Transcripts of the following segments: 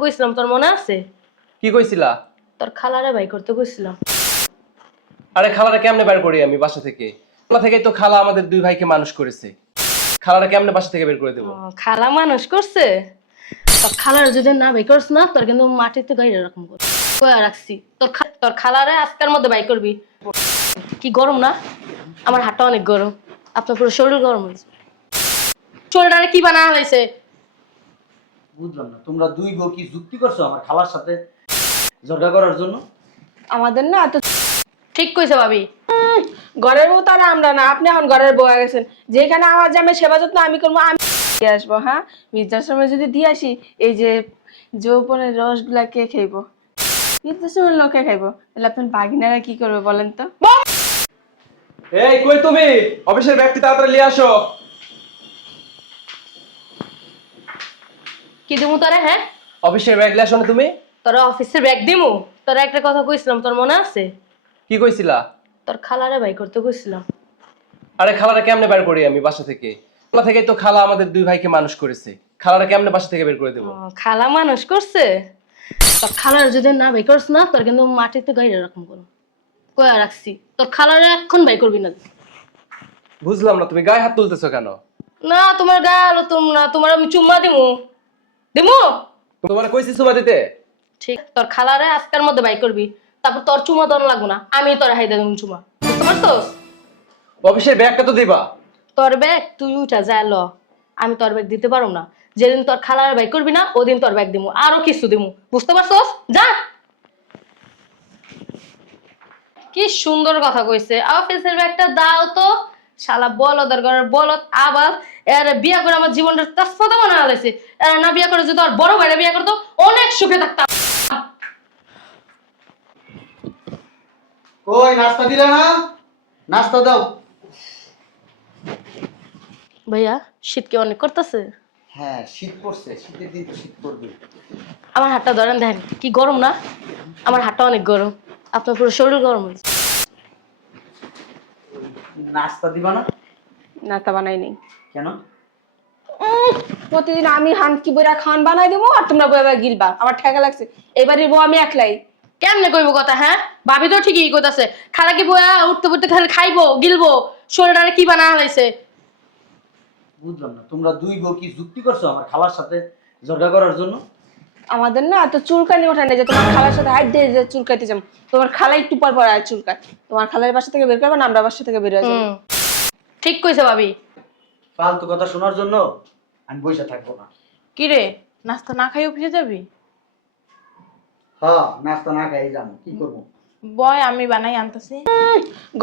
কইছিলাম তোর মনে আছে? কি কইছিলা? তোর খালারে বাই করতে কইছিলাম। আরে খালাটা কেমনে বের করি আমি বাসা থেকে? খালা থেকেই তো খালা আমাদের দুই ভাইকে মানুষ করেছে। খালাটা কেমনে বাসা থেকে বের করে দেবো? খালা মানুষ করছে। তোর খালার যদি না বাই করছ না, তোর কিন্তু মাটিতে গাইরে এরকম করে কয়া রাখছি। তোর খালারে আজকের মধ্যে বাই করবি। কি গরম না? আমার হাতটা অনেক গরম। আপনার পুরো শরীর গরম হয়েছে। শরীরটারে কি বানা হয়েছে? বুঝলাম না, তোমরা দুই বউ কি যুক্তি করছো আমার খালার সাথে ঝগড়া করার জন্য? আমাদের না এত ঠিক কইছে ভাবি। ঘরের বউ তারা আমরা না, আপনি এখন ঘরের বউ হয়ে গেছেন। যেখানে আমার জামে সেবা যত্ন আমি করবো, আমি দিয়ে আসবো। হ্যাঁ, বৃদ্ধাশ্রমে যদি দিয়ে আসি, এই যে যৌবনের রসগুলা কে খাইবো? বৃদ্ধাশ্রমের লোকে খাইবো। তাহলে আপনার বাগিনারা কি করবে বলেন তো? এই কই তুমি? অফিসের ব্যাগটি তাড়াতাড়ি নিয়ে আসো। কি দিমু তোরে? হ্যাঁ, অফিসের ব্যাগ নিয়ে আসো না তুমি? তোরা অফিসের ব্যাগ দিমু? তোরা একটা কথা কইছিলাম, তোর মনে আছে? কি কইছিলা? তোর খালারে বাই করতে কইছিলাম। আরে খালাটা কেমনে বের করি আমি বাসা থেকে? খালা থেকেই তো খালা আমাদের দুই ভাইকে মানুষ করেছে। খালাটা কেমনে বাসা থেকে বের করে দেবো? খালা মানুষ করছে। তোর খালার যদি না বাই করছ না, তোর কিন্তু মাটিতে গাইরে এরকম করো কয়া রাখছি। তোর খালারে এখন বাই করবি না। বুঝলাম না, তুমি গায়ে হাত তুলতেছো কেন? না, তোমার গায়ে আলো তোমরা, তোমার আমি চুম্মা দিমু। দিমু? তোমার কইছি সুমা দিতে? ঠিক, তোর খালারে আজকের মধ্যে বাই করবি। তারপর তোর চুমা দন লাগবো না, আমি তোর হাইদা দিমু চুমা। বুঝতে পারছস? অফিসের ব্যাগটা তো দিবা। তোর ব্যাগ তুই উঠা যা ল। আমি তোর ব্যাগ দিতে পারবো না। যেদিন তোর খালার বাই করবি না, ওদিন তোর ব্যাগ দিমু, আরো কিছু দিমু। বুঝতে পারছস? যা। কি সুন্দর কথা কইছে, অফিসের ব্যাগটা দাও তো। শালা বলদের ঘরের বলদ, আবার এর বিয়া করে আমার জীবনটা তেজপাতা বানা হয়েছে। এর না বিয়া করে যদি আর বড় ভাইরা বিয়া করতো, অনেক সুখে থাকতাম। কই নাস্তা দিলে না? নাস্তা দাও। ভাইয়া, শীত কি অনেক করতেছে? হ্যাঁ, শীত পড়ছে, শীতের দিন তো শীত পড়বে। আমার হাতটা ধরেন, দেখেন কি গরম না? আমার হাতটা অনেক গরম। আপনার পুরো শরীর গরম হয়েছে। নাস্তা দিবা না? নাস্তা বানাই নেই। কেন? প্রতিদিন আমি হানকি বইরা খান বানাই দেবো, আর তোমরা বইয়া বইয়া গিলবা। আমার ঠেকা লাগছে। এবারে বউ আমি একলাই। কেমনে কইব কথা? হ্যাঁ, ভাবি তো ঠিকই কইতাছে। খালা কি বয়া উঠতে উঠতে খালি খাইবো গিলবো? শরীরটারে কি বানা হয়েছে? বুঝলাম না, তোমরা দুই বউ কি যুক্তি করছো আমার খালার সাথে ঝগড়া করার জন্য? আমাদের না এত চুলকানি ওঠে না যে তোমার খালার সাথে হাত দিয়ে যে চুলকাইতে যাবো। তোমার খালা একটু পর পর আর চুলকায়। তোমার খালার বাসা থেকে বের করবে না, আমরা বাসা থেকে বের হয়ে যাবো। ঠিক কইছে ভাবি। ফালতু কথা শোনার জন্য আমি বসে থাকবো না। কি রে, নাস্তা না খাই অফিসে যাবি? হ্যাঁ, নাস্তা না খাই যাবো, কি করবো? বয়, আমি বানাই আনতেছি।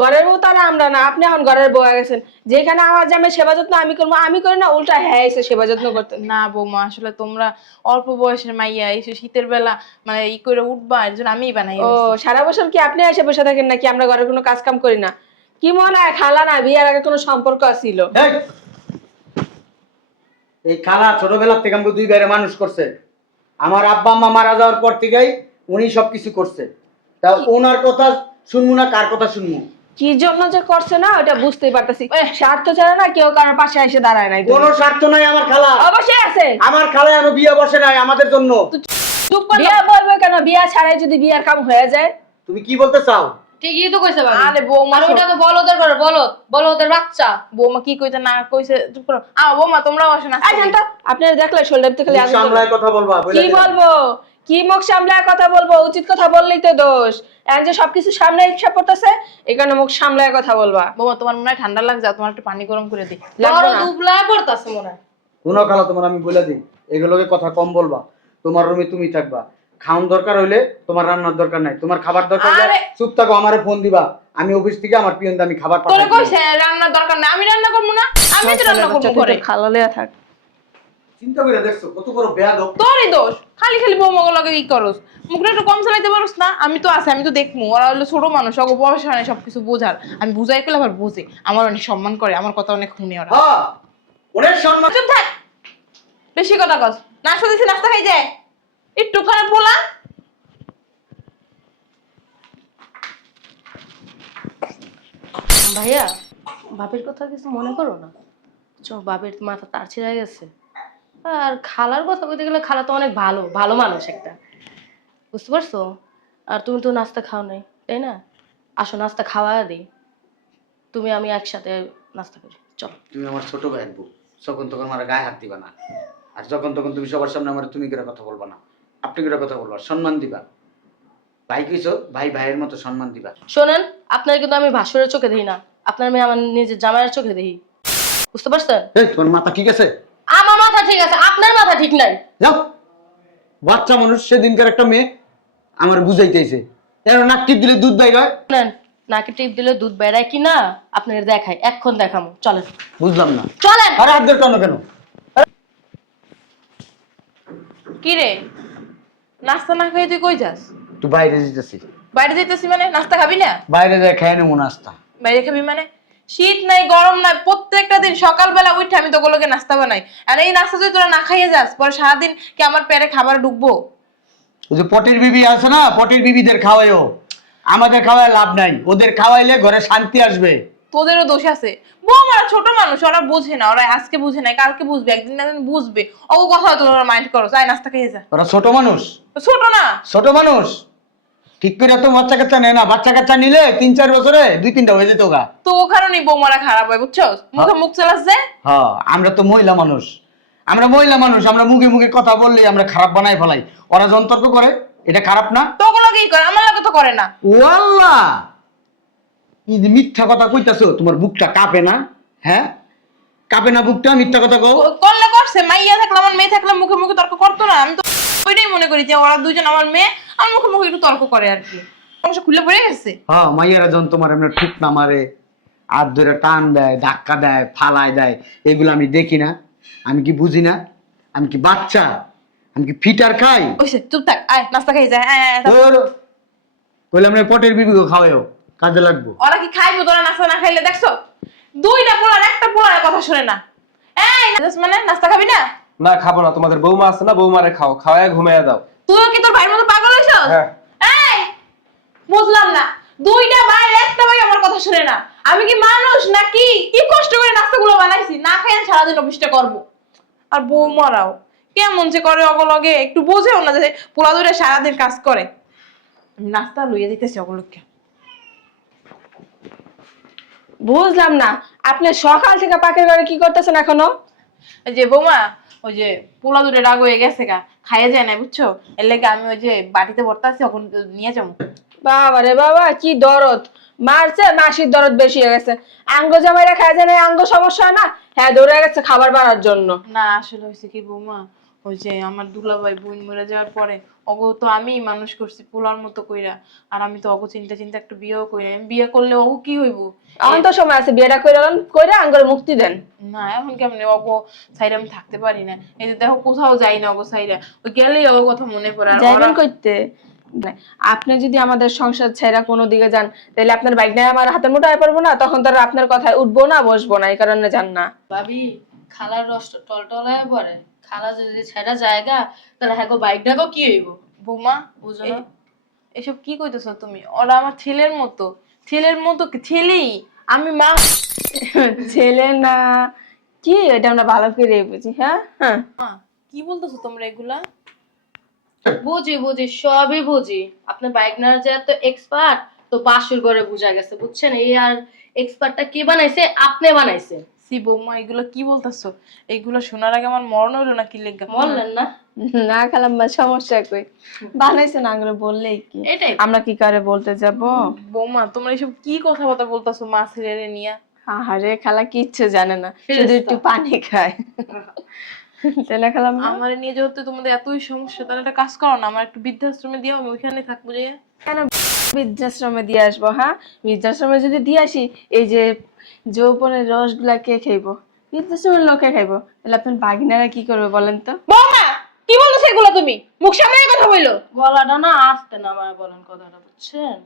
ঘরের বউ তারা আমরা না, আপনি এখন ঘরের বউ হয়ে গেছেন। যেখানে আমার জামে সেবা যত্ন আমি করবো, আমি করি না, উল্টা হ্যাঁ এসে সেবা যত্ন করতে। না বৌমা, আসলে তোমরা অল্প বয়সের মাইয়া, এসে শীতের বেলা মানে ই করে উঠবা, এর জন্য আমিই বানাই ও, দিছি। সারা বছর কি আপনি এসে বসে থাকেন নাকি? আমরা ঘরের কোনো কাজ কাম করি না? কি মনে হয় খালা না বিয়ের আগে কোনো সম্পর্ক ছিল? এই! এই খালা ছোটবেলা থেকে আমাকে দুই বাইরে মানুষ করছে। আমার আব্বা আম্মা মারা যাওয়ার পর থেকেই উনি সবকিছু করছে। তা ওনার কথা শুনবো না কার কথা শুনবো? কি জন্য যে করছে না ওটা বুঝতেই পারতেছি। স্বার্থ ছাড়া না কেউ কারোর পাশে এসে দাঁড়ায় নাই। কোনো স্বার্থ নাই আমার খালা। অবশ্যই আছে। আমার খালা এখনো বিয়ে বসে নাই আমাদের জন্য। চুপ কর। বিয়া বলবে কেন? বিয়া ছাড়াই যদি বিয়ার কাম হয়ে যায়? তুমি কি বলতে চাও? ঠিকই তো কইছে ভাবি। আরে বৌমা, আর ওটা তো বলদের ঘরে বলদ, বলদের বাচ্চা। বৌমা কি কইতে না কইছে চুপ করো। বৌমা তোমরাও আসো না। এই জানতো আপনারা দেখলে শোল্ডার থেকে মুখ সামলায় কথা বলবা, বলে কি দিলাম। বলবো? কি মুখ সামলায় কথা বলবো? উচিত কথা বললেই তো দোষ। এখন যে সবকিছু সামনে ইচ্ছা করতেছে, এখানে মুখ সামলায় কথা বলবা। বৌমা, তোমার মনে হয় ঠান্ডা লাগছে, তোমার একটু পানি গরম করে দিই। লাগবে না। দুবলা পড়তাছে মনে হয়। কোনো খালা তোমার আমি বলে দিই, এগুলোকে কথা কম বলবা। তোমার রুমে তুমি থাকবা। খাওন দরকার হইলে তোমার রান্নার দরকার নাই। তোমার খাবার দরকার হলে আরে! চুপ থাকো, আমারে ফোন দিবা। আমি অফিস থেকে আমার পিয়নকে আমি খাবার তোরে পাঠাই দিবো। কইছে রান্নার দরকার না? আমি রান্না করবো না? আমি তো রান্না করবো করে। খালালিয়া থাক। চিন্তা করে দেখছো কত বড় বেয়াদব? তোরই দোষ। খালি খালি বৌমাকে লাগে ই করস। মুখটা একটু কম চালাইতে পারস না? আমি তো আছি, আমি তো দেখবো। ওরা হলো ছোট মানুষ, অগো বয়স হয় না সবকিছু বোঝার। আমি বুঝাই করলে আবার বুঝে, আমার অনেক সম্মান করে, আমার কথা অনেক শুনে ওরা। হ্যাঁ, অনেক সম্মান। চুপ থাক, বেশি কথা কস। নাস্তা দিছি, নাস্তা খাই যায়। একটু খারাপ বলা। ভাইয়া, বাপের কথা কিছু মনে করো না। বাপের মাথা তার ছিঁড়ে গেছে। আর খালার কথা বলতে গেলে খালা তো অনেক ভালো ভালো মানুষ একটা, বুঝতে পারছো? আর তুমি তো নাস্তা খাও নাই, তাই না? আসো নাস্তা খাওয়া দিই, তুমি আমি একসাথে নাস্তা করি, চলো। তুমি আমার ছোট ভাইয়ের বউ, যখন তখন আমার গায়ে হাত দিবা না। আর যখন তখন তুমি সবার সামনে আমার তুমি করে কথা বলবা না, আপনি করে কথা বলবা, সম্মান দিবা। ভাই কইছো, ভাই ভাইয়ের মতো সম্মান দিবা। শোনেন, আপনার কিন্তু আমি ভাসুরের চোখে দেখি না, আপনার মেয়ে আমার নিজের জামাইয়ের চোখে দেখি, বুঝতে পারছেন? এই তোমার মাথা ঠিক আছে? আমার মাথা ঠিক আছে, আপনার মাথা ঠিক নাই। যাও, বাচ্চা মানুষ, সেদিনকার একটা মেয়ে আমার বুঝাইতেছে এর নাক টিপ দিলে দুধ বাইর হয়। নেন, নাকে টিপ দিলে দুধ বেড়ায় কি না আপনার দেখাই, এক্ষণ দেখামো, চলেন। বুঝলাম না, চলেন। আরে হাত ধরে টানো কেন? কি রে, নাস্তা না খেয়ে তুই কই যাস? তুই বাইরে যেতেছি। বাইরে যেতেছি মানে নাস্তা খাবি না? বাইরে যায় খেয়ে নেবো নাস্তা। বাইরে খাবি মানে? শীত নাই গরম নাই, প্রত্যেকটা দিন সকালবেলা উঠে আমি তোগুলোকে নাস্তা বানাই, আর এই নাস্তা যদি তোরা না খাইয়ে যাস পরে সারাদিন কি আমার পেটে খাবার ঢুকবো? ওই যে পটের বিবি আছে না, পটের বিবিদের খাওয়াইও, আমাদের খাওয়ায় লাভ নাই, ওদের খাওয়াইলে ঘরে শান্তি আসবে। তোদেরও দোষ আছে। বৌমারা ছোট মানুষ, ওরা বোঝে না, ওরা আজকে বুঝে না, কালকে বুঝবে, একদিন না একদিন বুঝবে। ও কথা তোরা মাইন্ড করো, চাই নাস্তা খেয়ে যা। ওরা ছোট মানুষ, ছোট না? ছোট মানুষ ঠিক করে তো বাচ্চা কাচ্চা নেয় না, বাচ্চা কাচ্চা নিলে 3-4 বছরে 2-3টা হয়ে যেত গা। তো ও কারণেই বৌমারা খারাপ হয়, বুঝছো? মুখে মুখ চালাচ্ছে। হ্যাঁ, আমরা তো মহিলা মানুষ, আমরা মহিলা মানুষ, আমরা মুখে মুখে কথা বললে আমরা খারাপ বানাই ফেলাই। ওরা যন্তর্ক করে, এটা খারাপ না? তোগুলো কি করে, আমার লাগে তো করে না। ওয়াল্লাহ, এই যে মিথ্যা কথা কইতাছো, তোমার বুকটা কাঁপে না? হ্যাঁ, কাঁপে না বুকটা? মিথ্যা কথা কও। করলে করছে, মাইয়া থাকলে আমার মেয়ে থাকলে মুখে মুখে তর্ক করতো না? আমি তো ওইটাই মনে করি যে ওরা দুজন আমার মেয়ে, আমার মুখে মুখে একটু তর্ক করে আর কি। সমস্যা খুলে পড়ে গেছে। হ্যাঁ, মাইয়ারা যখন তোমার এমনি ঠুক না মারে, হাত ধরে টান দেয়, ধাক্কা দেয়, ফালায় দেয়, এগুলো আমি দেখি না? আমি কি বুঝি না? আমি কি বাচ্চা? আমি কি ফিটার খাই? ওইসে চুপ থাক, আয় নাস্তা খেয়ে যায়। বললাম না পটের বিবিকে খাওয়াও, কাজে লাগবো। ওরা কি খাইবো, তোরা নাস্তা না খাইলে? দেখছো, দুইটা পোলার একটা পোলার কথা শুনে না। এই মানে নাস্তা খাবি না? না খাবো না, তোমাদের বৌমা আছে না, বৌমারে খাও, খাওয়ায় ঘুমাইয়া দাও। তুইও কি তোর ভাইয়ের মতো পাগল হইছস? হ্যাঁ। এই বুঝলাম না, দুইটা ভাই একটা ভাই আমার কথা শুনে না। আমি কি মানুষ নাকি? কি কষ্ট করে নাস্তাগুলো বানাইছি, না খাইয়া সারাদিন অফিসটা করবো। আর বৌমারাও কেমন যে করে অগলগে, একটু বোঝেও না যে পোলা দুইটা সারাদিন কাজ করে। আমি নাস্তা লইয়া দিতেছি অগলকে। বুঝলাম না, আপনি সকাল থেকে পাকের ঘরে কি করতেছেন এখনো? ওই যে বৌমা, ওই যে পোলা দুটো রাগ হয়ে গেছে গা, খাইয়া যায় না বুঝছো, এর লেগে আমি ওই যে বাটিতে ভরতে আছি, ওখানে নিয়ে যাবো। বাবা রে বাবা, কি দরদ মারছে, মাসির দরদ বেশি হয়ে গেছে। আঙ্গ জামাইরা খায় যায় না, আঙ্গ সমস্যা হয় না? হ্যাঁ, দৌড়ে গেছে খাবার বাড়ার জন্য। না আসলে হয়েছে কি বৌমা, ওই যে আমার দুলাভাই বোন মরে যাওয়ার পরে অগো তো আমি মানুষ করছি পোলার মতো কইরা, আর আমি তো অগো চিন্তা চিন্তা একটা বিয়েও করি, আমি বিয়ে করলে অগো কি হইব? এখন তো সময় আছে, বিয়েটা কইরা আঙ্গরে মুক্তি দেন। না এখন কেমন অগো সাইডে আমি থাকতে পারি না, এই যে দেখো কোথাও যাই না অগো সাইডে, ওই গেলেই অগো কথা মনে পড়ে। আর যাইবেন ওরা- কইতে? আপনি যদি আমাদের সংসার ছেড়া কোনো দিকে যান, তাহলে আপনার বাইক নিয়ে আমার হাতের মুঠোয় পারবো না, তখন তো আর আপনার কথায় উঠবো না, বসবো না, এই কারণে যান না। ভাবি, খালার রস টলটলায় পরে, খালা যদি ছেড়া জায়গা তাহলে হ্যাঁ গো বাইক ডাকো কি হইব? বৌমা বুঝো না? এসব কি কইতেছো তুমি? ওরা আমার ছেলের মতো, ছেলের মতো কি ছেলেই, আমি মা। ছেলে না কি, এটা আমরা ভালো করে বুঝি। হ্যাঁ হ্যাঁ, মা, কি বলতেছো তোমরা এগুলা? বুঝি বুঝি, সবই বুঝি। আপনার বাইক নেওয়ার যে এত এক্সপার্ট, তো বাসুর ঘরে বুঝা গেছে, বুঝছেন? এই আর এক্সপার্টটা কি বানাইছে? আপনি বানাইছে। সি বৌমা, এগুলো কি বলতেছো? এগুলো শোনার আগে আমার মরণ হইলো না কি লেগা? বললেন না? না খালাম্মা, সমস্যা কই, বানাইছে না আঙ্গুরে বললেই কি, এটাই আমরা কি করে বলতে যাব? বৌমা তোমরা এসব কি কথাবার্তা বলতেছো মা ছেলেরে নিয়া? আহারে, খালা কিচ্ছু জানে না, শুধু একটু পানি খায়। তাই না খালাম্মা? আমার নিয়ে যেহেতু তোমাদের এতই সমস্যা, তাহলে একটা কাজ করো না, আমার একটু বৃদ্ধাশ্রমে দিও, আমি ওইখানে থাকবো। যে কেন বৃদ্ধাশ্রমে দিয়ে আসবো? হ্যাঁ, বৃদ্ধাশ্রমে যদি দিয়ে আসি, এই যে যৌবনের রসগুলা কে খাইবো? বৃদ্ধাশ্রমের লোকে খাইবো, তাহলে আপনার বাগিনারা কি করবে বলেন তো? বৌমা কি বলতেছো এগুলো তুমি? মুখ সামনে কথা বইলো। গলাটা না আসতে না আমার বলেন কথাটা, বুঝছেন?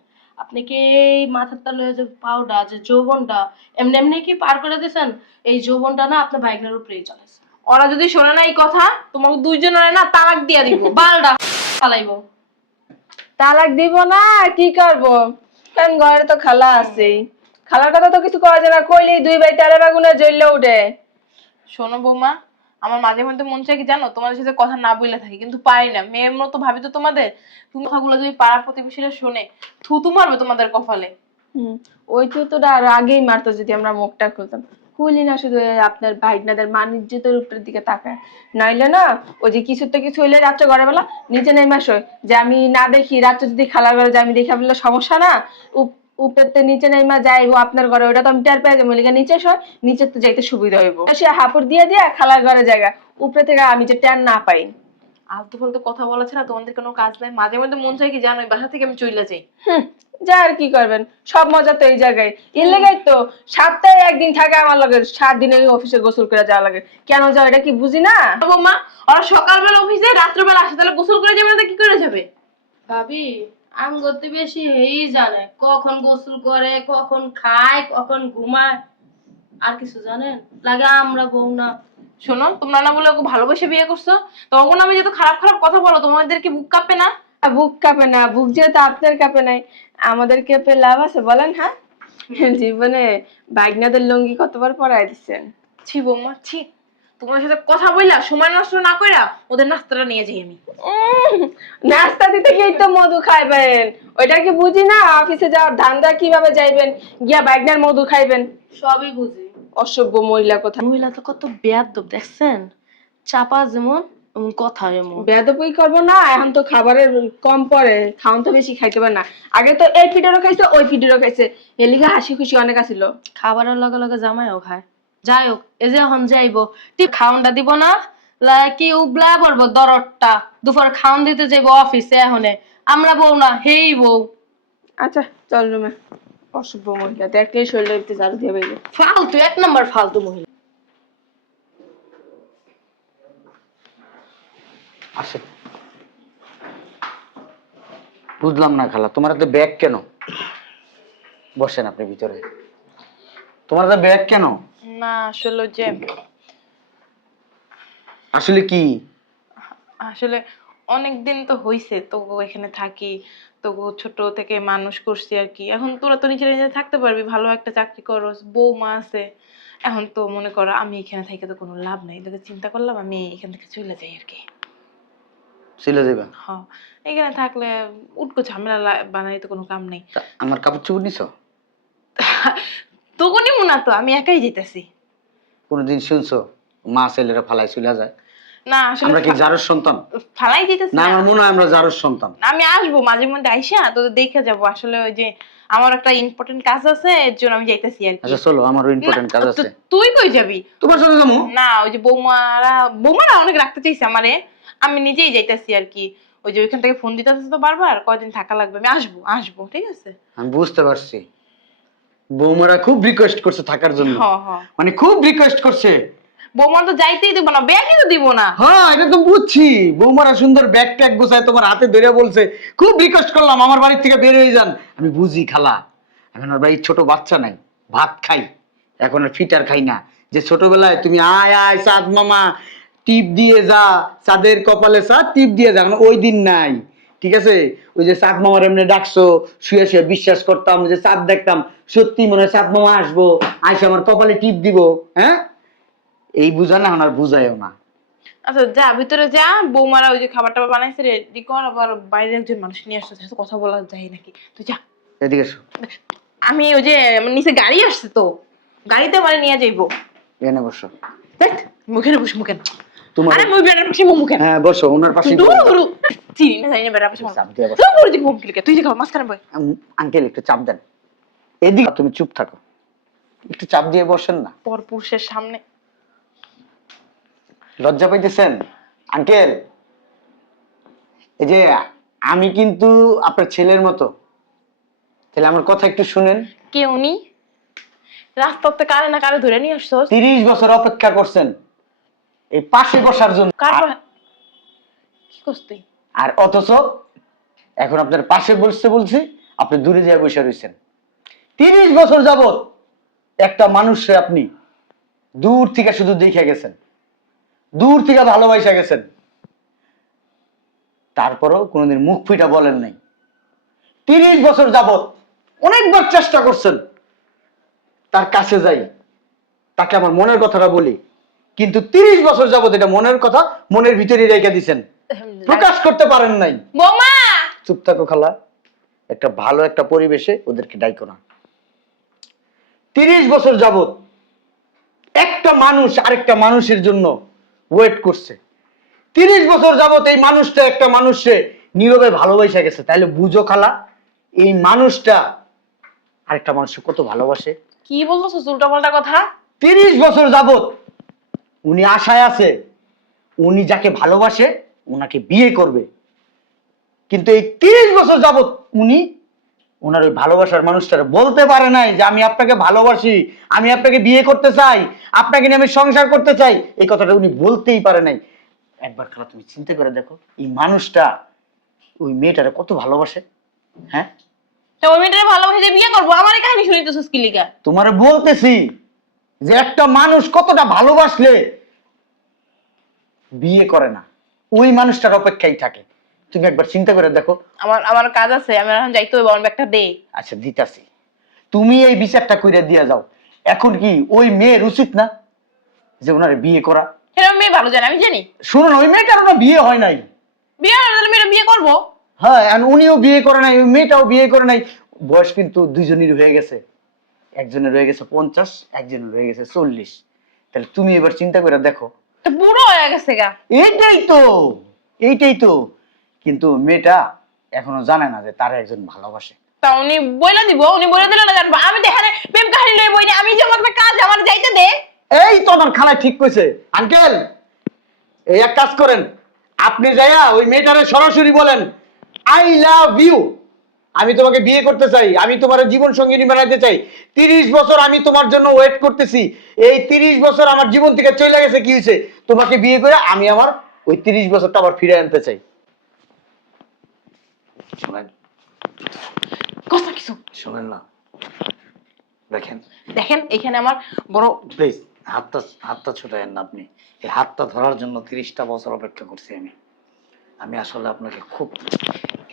আপনি কি এই মাথার তালে যে পাউডার যে যৌবনটা এমনি এমনি কি পার করে দিয়েছেন? এই যৌবনটা না আপনার বাইকনের উপরেই চলেছে। ওরা যদি শোনে না এই কথা, তোমাকে দুইজনের না তালাক দিয়া দিব। বালডা পালাইবো। তালাক দিব না, কি করবো? কারণ ঘরে তো খালা আছেই, খালার কথা তো কিছু করা যায় না, কইলেই দুই ভাই তেরে বাগুনে জ্বললে উঠে। শোনো বৌমা, আমার মাঝে মধ্যে মন চায় কি জানো, তোমাদের সাথে কথা না বলে থাকি, কিন্তু পারি না। মেয়ের মতো ভাবি তো তোমাদের। তুমি কথাগুলো যদি পাড়ার প্রতিবেশীরা শুনে, থুতু মারবে তোমাদের কপালে। ওই তো আর আগেই মারতো যদি আমরা মুখটা খুলতাম। খুলি না, শুধু এই আপনার ভাইনাদের বাণিজ্যের উপরের দিকে তাকায়। নাইলে না ওই যে কিছু তো কিছু হইলে রাত্রে ঘরে বেলা নিচে নেই মাস হয় যে আমি না দেখি, রাত্রে যদি খালার ঘরে যাই আমি দেখে বললে সমস্যা না। উপরেতে নিচে নেইমা যাইবো আপনার ঘরে, ওটা তো আমি টের পেয়ে যাবো। লিখে নিচে সয়, নিচে তো যাইতে সুবিধা হইব। সে হাপুর দিয়ে দিয়া খালার ঘরে জায়গা, উপরে থেকে আমি যে টের না পাই। আলতু ফালতু কথা বলা ছাড়া তোমাদের কোনো কাজ নাই। মাঝে মধ্যে মন চায় কি জানো, এই বাসা থেকে আমি চলে যাই। যা আর কি করবেন, সব মজা তো এই জায়গায়। এর লেগে তো সপ্তাহে একদিন থাকে আমার লাগে, 7 দিনে অফিসে গোসল করে যাওয়া লাগে। কেন যাও এটা কি বুঝি না? বৌমা, ওরা সকালবেলা অফিসে, রাত্রেবেলা আসে, তাহলে গোসল করে যাবে না তো কি করে যাবে? ভাবি আম করতে বেশি হেই জানে কখন গোসল করে, কখন খায়, কখন ঘুমায়, আর কিছু জানেন লাগে আমরা বউ না। শোনো, তোমরা না বলে ওকে ভালোবেসে বিয়ে করছো, তখন আমি যেহেতু খারাপ খারাপ কথা বলো, তোমাদের কি বুক কাঁপে না? বুক কাঁপে না? বুক যেহেতু আপনার কাঁপে নাই, আমাদের কেঁপে লাভ আছে বলেন? হ্যাঁ, জীবনে বাইকনাদের লুঙ্গি কতবার পরাই দিচ্ছেন। ছি বৌমা, ছি। তোমাদের সাথে কথা বললা সময় নষ্ট না কইরা ওদের নাস্তাটা নিয়ে যাই আমি। নাস্তা দিতে গিয়ে তো মধু খাইবেন, ওইটা কি বুঝি না? অফিসে যাওয়ার ধান্দা কিভাবে যাইবেন, গিয়া বাইকনার মধু খাইবেন? সবই বুঝি। অসভ্য মহিলা কথা। মহিলা তো কত বেয়াদব দেখছেন, চাপা যেমন এমন কথা এমন। বেদবই করবো না, এখন তো খাবারের কম পড়ে, খাওয়ান তো বেশি খাইতে পারে না। আগে তো এই পিঠেরও খাইছে, ওই পিঠেরও খাইছে, এলিগা হাসি খুশি অনেক আছিল। খাবারের লগে লগে জামাইও খায়। যাই হোক, এই যে এখন যাইবো ঠিক খাওনটা দিব না, কি উবলা পড়বো দরদটা, দুপুর খাওন দিতে যাইবো অফিসে। এখনে আমরা বউ না, হেই বউ। আচ্ছা চল রুমে। অসভ্য মহিলা দেখলেই শরীরে একটু ঝাড়ু দিয়ে বেরিয়ে। ফালতু, 1 নাম্বার ফালতু মহিলা। আসে। বুঝলাম না খালা, তোমার তো ব্যাগ কেন? বসেন আপনি ভিতরে। তোমার তো ব্যাগ কেন? না আসলে যে, আসলে কি? আসলে অনেকদিন তো হইছে তো এখানে থাকি, তো ছোট থেকে মানুষ করছি আর কি। এখন তোরা তো নিজে নিজে থাকতে পারবি, ভালো একটা চাকরি করস, বৌমা আছে। এখন তো মনে করো আমি এখানে থেকে তো কোনো লাভ নাই, এটাকে চিন্তা করলাম আমি এখান থেকে চলে যাই আর কি। চলে যাবা? হ্যাঁ, এখানে থাকলে উটকো ঝামেলা বানাই তো কোনো কাম নেই। তা আমার কাপড় চোপড় নিছো? তোকে নিমু না তো, আমি একাই যেতেছি। কোনদিন শুনছো মা ছেলেরা ফালাই চলে যায়? না আসলে আমরা কি জারুর সন্তান? ফালাই যেতেছি না, না। আমার মনে হয় আমরা জারুর সন্তান। আমি আসবো মাঝে মধ্যে আইসা তো দেখে যাবো। আসলে ওই যে আমার একটা ইম্পর্টেন্ট কাজ আছে, এর জন্য আমি যাইতেছি আর কি। আচ্ছা চলো, আমারও ইম্পর্টেন্ট কাজ আছে। তুই কই যাবি? তোমার সাথে যাবো। না ওই যে বৌমারা অনেক রাখতে চাইছে আমারে, আমি নিজেই যাইতেছি আর কি। ওই যে ওইখান থেকে ফোন দিতে তো বারবার, কয়দিন থাকা লাগবে। আমি আসবো ঠিক আছে? আমি বুঝতে পারছি, বৌমারা খুব রিকোয়েস্ট করছে থাকার জন্য। হ মানে খুব রিকোয়েস্ট করছে। বৌমা তো যাইতেই দিব না, ব্যাগই তো দিব না। হ্যাঁ এটা তো বুঝছি, বৌমারা সুন্দর ব্যাগ ট্যাগ গোছায় তোমার হাতে ধরে বলছে খুব রিকোয়েস্ট করলাম আমার বাড়ির থেকে বের হয়ে যান। আমি বুঝি খালা, এখন আর বাড়ির ছোট বাচ্চা নাই, ভাত খাই, এখন আর ফিটার খাই না। যে ছোটবেলায় তুমি আয় আয় চাঁদ মামা টিপ দিয়ে যা, চাঁদের কপালে চাঁদ টিপ দিয়ে যা, ওই দিন নাই। ঠিক আছে, ওই যে চাঁদ মামার এমনি ডাকছো, শুয়ে শুয়ে বিশ্বাস করতাম যে চাঁদ দেখতাম, সত্যি মনে হয় চাঁদ মামা আসবো, আইসে আমার কপালে টিপ দিব। হ্যাঁ, এই বুঝা না, আর বুঝাইও না। আচ্ছা যা ভিতরে যা, বৌমারা ওই যে খাবার টাবার বানাইছে রেডি কর, আবার বাইরে একজন মানুষ নিয়ে আসছে, তার সাথে কথা বলা যায় নাকি, তুই যা। এদিকে এসো। আমি ওই যে আমার নিচে গাড়ি আসছে তো, গাড়িতে মানে নিয়ে যাইবো। এনে বসো। মুখে বসে মুখে তোমার আরে মুই বেড়া বসে মুখে হ্যাঁ বসো, ওনার পাশে চিনি না জানি না বেড়া বসে চাপ দিয়ে বসো। তুই বড় দিকে মুখ লিখে তুই দেখো মাঝখানে বই। আঙ্কেল একটু চাপ দেন, এদিকে তুমি চুপ থাকো, একটু চাপ দিয়ে বসেন না। পর পুরুষের সামনে লজ্জা পাইতেছেন আঙ্কেল? এই যে আমি কিন্তু আপনার ছেলের মতো, তাহলে আমার কথা একটু শুনেন। কে উনি? রাস্তাতে কারে না কারে ধরে নিয়ে আসছস? 30 বছর অপেক্ষা করছেন এই পাশে বসার জন্য, কি করছ তুই? আর অথচ এখন আপনার পাশে বসতে বলছি, আপনি দূরে যায় বসে রয়েছেন। 30 বছর যাবত একটা মানুষে আপনি দূর থেকে শুধু দেখে গেছেন, দূর থেকে ভালোবাসা গেছেন, তারপরেও কোনোদিন মুখ ফুটা বলেন নাই। 30 বছর যাবত অনেকবার চেষ্টা করছেন তার কাছে যাই, তাকে আমার মনের কথাটা বলি, কিন্তু 30 বছর যাবত এটা মনের কথা মনের ভিতরে রেখে দিছেন, প্রকাশ করতে পারেন নাই। বৌমা চুপ থাকো খালা, একটা ভালো একটা পরিবেশে ওদেরকে ডাইকো না। 30 বছর যাবত একটা মানুষ আরেকটা মানুষের জন্য ওয়েট করছে। 30 বছর যাবত এই মানুষটা একটা মানুষে নীরবে ভালোবাসা গেছে। তাইলে বুঝো খালা, এই মানুষটা আরেকটা মানুষকে কত ভালোবাসে। কি বলছো উল্টা পাল্টা কথা? 30 বছর যাবত উনি আশায় আছে উনি যাকে ভালোবাসে ওনাকে বিয়ে করবে, কিন্তু এই 30 বছর যাবত উনি ওনার ওই ভালোবাসার মানুষটারে বলতে পারে নাই যে আমি আপনাকে ভালোবাসি, আমি আপনাকে বিয়ে করতে চাই, আপনাকে নিয়ে আমি সংসার করতে চাই। এই কথাটা উনি বলতেই পারে নাই। একবার খালা তুমি চিন্তা করে দেখো, এই মানুষটা ওই মেয়েটারে কত ভালোবাসে। হ্যাঁ, তো ওই মেয়েটারে ভালোবাসে যে বিয়ে করবো, আমার কাহিনী শুনিতেছিস কি লিগা? তোমারে বলতেছি যে একটা মানুষ কতটা ভালোবাসলে বিয়ে করে না, ওই মানুষটার অপেক্ষায় থাকে। তুমি একবার চিন্তা করে দেখো। আমার আমার কাজ আছে, আমি এখন যাইতে হইব, আমার ব্যাগটা দে। আচ্ছা দিতাছি, তুমি এই বিচারটা কইরা দিয়া যাও। এখন কি ওই মেয়ের উচিত না যে ওনারে বিয়ে করা? সেরকম মেয়ে ভালো জানে, আমি জানি। শুনুন, ওই মেয়েটার ওনার বিয়ে হয় নাই। বিয়ে হলে তাহলে মেয়েটা বিয়ে করবো। হ্যাঁ, আর উনিও বিয়ে করে নাই, ওই মেয়েটাও বিয়ে করে নাই। বয়স কিন্তু দুইজনেরই হয়ে গেছে, একজনের রয়ে গেছে 50, একজনের রয়ে গেছে 40। তাহলে তুমি এবার চিন্তা করে দেখো। তো বুড়ো হয়ে গেছে গা। এইটাই তো কিন্তু মেয়েটা এখনো জানে না যে তার একজন ভালোবাসে। তা উনি বইলা দিব, উনি বইলা দিলে না জানবো। আমি তো এখানে প্রেম কাহিনী লই বই না, আমি যে আমার কাজ আমার যাইতে দে। এই তো আমার খালায় ঠিক কইছে। আঙ্কেল, এই এক কাজ করেন, আপনি যাইয়া ওই মেয়েটারে সরাসরি বলেন আই লাভ ইউ, আমি তোমাকে বিয়ে করতে চাই, আমি তোমার জীবন সঙ্গিনী বানাইতে চাই। 30 বছর আমি তোমার জন্য ওয়েট করতেছি, এই 30 বছর আমার জীবন থেকে চলে গেছে, কি হয়েছে? তোমাকে বিয়ে করে আমি আমার ওই 30 বছরটা আবার ফিরে আনতে চাই। শোনেন, কথা কিছু শোনেন না, দেখেন দেখেন, এখানে আমার বড় প্লিজ হাতটা ছুটায়েন না। আপনি এই হাতটা ধরার জন্য 30টা বছর অপেক্ষা করছি আমি। আমি আসলে আপনাকে খুব,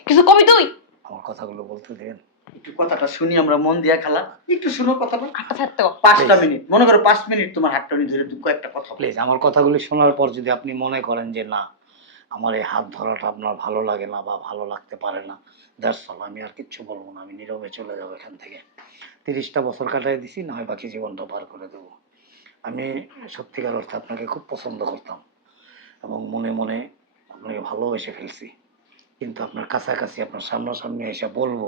কিছু কবি তুই আমার কথাগুলো বলতে দেন। একটু কথাটা শুনি আমরা মন দিয়া খালা, একটু শুনো কথাটা। হাতটা ছাড়তে কর। 5টা মিনিট, মনে করো 5 মিনিট তোমার হাতটা ধরে তুমি কয়েকটা কথা প্লিজ। আমার কথাগুলো শোনার পর যদি আপনি মনে করেন যে না, আমার এই হাত ধরাটা আপনার ভালো লাগে না বা ভালো লাগতে পারে না, দ্যাটস অল, আমি আর কিচ্ছু বলবো না, আমি নীরবে চলে যাবো এখান থেকে। 30টা বছর কাটাই দিছি, না হয় বাকি জীবনটা পার করে দেবো। আমি সত্যিকার অর্থে আপনাকে খুব পছন্দ করতাম এবং মনে মনে আপনাকে ভালোবেসে ফেলছি, কিন্তু আপনার কাছাকাছি, আপনার সামনাসামনি এসে বলবো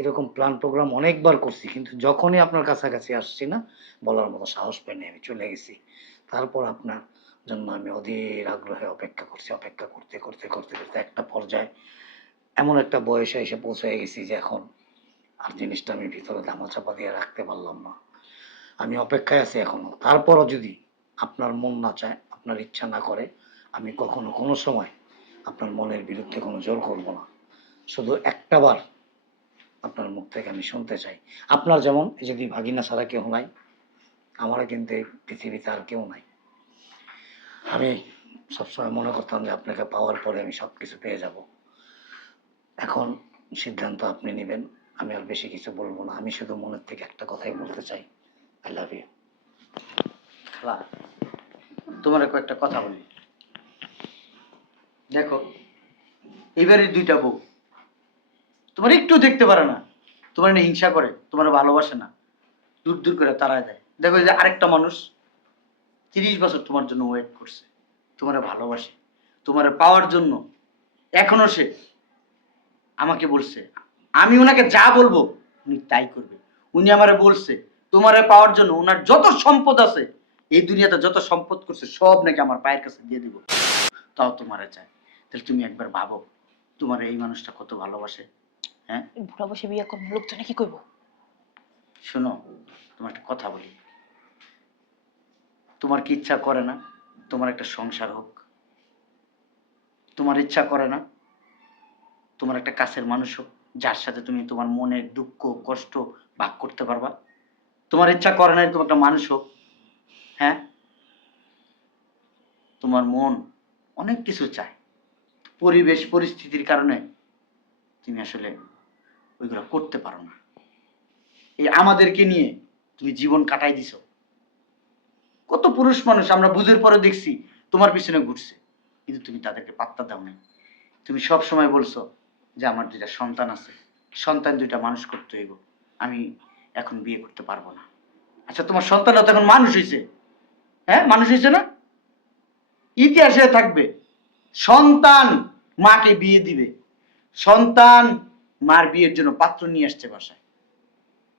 এরকম প্ল্যান প্রোগ্রাম অনেকবার করছি, কিন্তু যখনই আপনার কাছাকাছি আসছি না, বলার মতো সাহস পাইনি, আমি চলে গেছি। তারপর আপনার জন্য আমি অধীর আগ্রহে অপেক্ষা করছি, অপেক্ষা করতে করতে করতে করতে একটা পর্যায়ে এমন একটা বয়সে এসে পৌঁছে গেছি যে এখন আর জিনিসটা আমি ভিতরে ধামাচাপা দিয়ে রাখতে পারলাম না। আমি অপেক্ষায় আছি এখনো। তারপরও যদি আপনার মন না চায়, আপনার ইচ্ছা না করে, আমি কখনো কোনো সময় আপনার মনের বিরুদ্ধে কোনো জোর করব না। শুধু একটাবার আপনার মুখ থেকে আমি শুনতে চাই, আপনার যেমন যদি ভাগিনা ছাড়া কেউ নাই, আমারও কিন্তু এই পৃথিবীতে আর কেউ নাই। আমি সবসময় মনে করতাম যে আপনাকে পাওয়ার পরে আমি সব কিছু পেয়ে যাব। এখন সিদ্ধান্ত আপনি নেবেন, আমি আর বেশি কিছু বলবো না। আমি শুধু মনের থেকে একটা কথাই বলতে চাই, আই লাভ ইউ। খালা, তোমার কয়েকটা কথা বলি। দেখো, এবারে 2টা বউ তোমার একটু দেখতে পারে না, তোমার না হিংসা করে, তোমার ভালোবাসে না, দূর দূর করে তাড়ায় দেয়। দেখো যে আরেকটা মানুষ 30 বছর তোমার জন্য ওয়েট করছে, তোমার ভালোবাসে, তোমার পাওয়ার জন্য। এখনো সে আমাকে বলছে আমি ওনাকে যা বলবো উনি তাই করবে। উনি আমারে বলছে তোমারে পাওয়ার জন্য ওনার যত সম্পদ আছে, এই দুনিয়াতে যত সম্পদ করছে সব নাকি আমার পায়ের কাছে দিয়ে দিব, তাও তোমারে চায়। তাহলে তুমি একবার ভাবো, তোমার এই মানুষটা কত ভালোবাসে। হ্যাঁ, বুড়া বসে বিয়ে করবো, লোকজনে কি করবো? শোনো, তোমার একটা কথা বলি, তোমার কি ইচ্ছা করে না তোমার একটা সংসার হোক? তোমার ইচ্ছা করে না তোমার একটা কাছের মানুষ হোক, যার সাথে তুমি তোমার মনের দুঃখ কষ্ট ভাগ করতে পারবা? তোমার ইচ্ছা করে না তোমার একটা মানুষ হোক? হ্যাঁ, তোমার মন অনেক কিছু চায়, পরিবেশ পরিস্থিতির কারণে তুমি আসলে ওইগুলো করতে পারো না। এই আমাদেরকে নিয়ে তুমি জীবন কাটাই দিছো, কত পুরুষ মানুষ আমরা বুঝের পরে দেখছি তোমার পিছনে ঘুরছে, কিন্তু তুমি তাদেরকে পাত্তা দাও নাই। তুমি সব সময় বলছো যে আমার 2টা সন্তান আছে, সন্তান 2টা মানুষ করতে হইব, আমি এখন বিয়ে করতে পারবো না। আচ্ছা তোমার সন্তানও তো এখন মানুষ হয়েছে, হ্যাঁ মানুষ হয়েছে না? ইতিহাসে থাকবে সন্তান মাকে বিয়ে দিবে, সন্তান মার বিয়ের জন্য পাত্র নিয়ে আসছে বাসায়।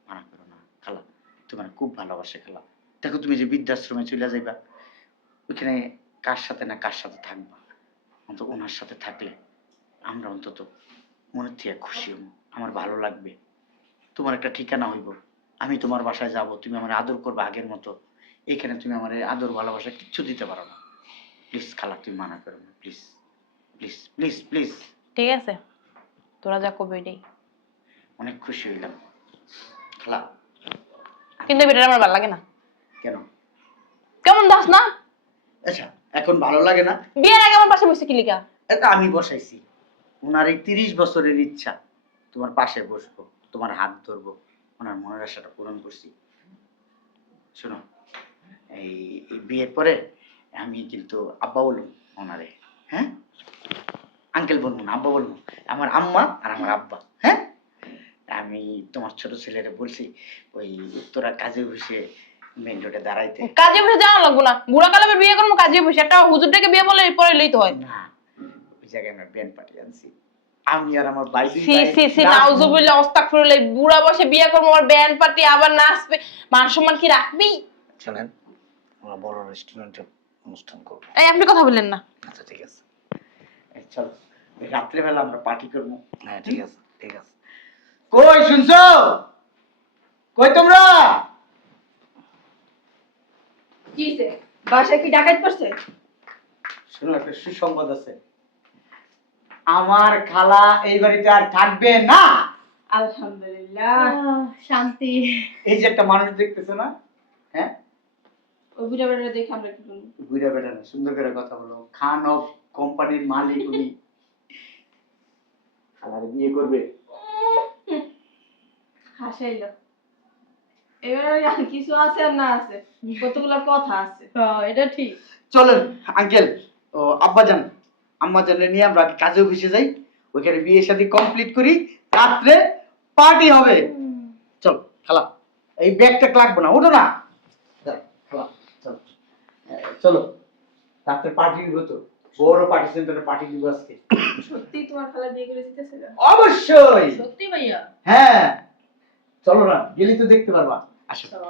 মানা করো না খালা, তোমার খুব ভালোবাসে খালা। দেখো তুমি যে বৃদ্ধাশ্রমে চলে যাইবা, ওইখানে কার সাথে না কার সাথে থাকবা, অন্তত ওনার সাথে থাকলে আমরা অন্তত মনের থেকে খুশি হব, আমার ভালো লাগবে। তোমার একটা ঠিকানা হইব, আমি তোমার বাসায় যাব, তুমি আমার আদর করবে আগের মতো। এখানে তুমি আমার আদর ভালোবাসা কিচ্ছু দিতে পারো না। প্লিজ খালা, তুমি মানা করো না, প্লিজ প্লিজ প্লিজ প্লিজ। ঠিক আছে, তোরা যা করবি এটাই। অনেক খুশি হইলাম খালা। কিন্তু এটা আমার ভালো লাগে না। কেন? কেমন দাস না? আচ্ছা এখন ভালো লাগে না? বিয়ের আগে আমার পাশে বসে কি লিখা? এটা আমি বসাইছি, ওনার এই 30 বছরের ইচ্ছা, তোমার পাশে বসবো, তোমার হাত ধরবো, ওনার মনের আশাটা পূরণ করছি। শোনো, এই বিয়ের পরে আমি কিন্তু আব্বা বলবো ওনারে, হ্যাঁ আঙ্কেল বলবো না, আব্বা বলবো। আমার আম্মা আর আমার আব্বা, হ্যাঁ। আমি তোমার ছোট ছেলেরে বলছি ওই উত্তরা কাজে বসে মেন রোডে দাঁড়াইতে। কাজে বসে যাওয়া লাগবো না, বুড়া কালে বিয়ে করবো কাজে বসে। একটা হুজুরটাকে বিয়ে বলে পরে লইতে হয় না, ওই জায়গায় আমরা ব্যান্ড পার্টি আনছি, আমি আর আমার ভাই। সি সি সি নাউজুবিল্লাহ আস্তাগফিরুল্লাহ। বুড়া বসে বিয়ে করবো, আমার ব্যান্ড পার্টি, আবার নাচবে, মান সম্মান কি রাখবি? চলেন আমরা বড় রেস্টুরেন্টে অনুষ্ঠান করবো। এই আপনি কথা বললেন না। আচ্ছা ঠিক আছে, চলো রাত্রেবেলা আমরা পার্টি করবো। হ্যাঁ ঠিক আছে ঠিক আছে। কই শুনছো? কই তোমরা? কি হইছে? বাসায় কি ডাকাত পড়ছে? শোনো, একটা সুসংবাদ আছে, আমার খালা এই বাড়িতে আর থাকবে না। আলহামদুলিল্লাহ। শান্তি। এই যে একটা মানুষ দেখতেছো না, হ্যাঁ ওই বুড়া বেড়া দেখে আমরা কি করবো? বুড়া বেটা না, সুন্দর করে কথা বলো। খান অফ কোম্পানির মালিক উনি, খালারে বিয়ে করবে। হাসাইলো। এবার আর কিছু আছে আর না আছে, কতগুলা কথা আছে। এটা ঠিক। চলেন আঙ্কেল ও আব্বাজান আম্মাজানরে নিয়ে আমরা আগে কাজে অফিসে যাই, ওইখানে বিয়ে শাদী কমপ্লিট করি, রাত্রে পার্টি হবে। চল খালা, এই ব্যাগটা লাগবে না, ওঠো না। যাও, খালা চলো, চলো রাত্রে পার্টি দিব, তো বড় পার্টি সেন্টারে পার্টি দিব আজকে। সত্যি তোমার খালা বিয়ে করে দিতেছে না? অবশ্যই। সত্যি ভাইয়া? হ্যাঁ চলো না, গেলি তো দেখতে পারবা। আসো। চলো।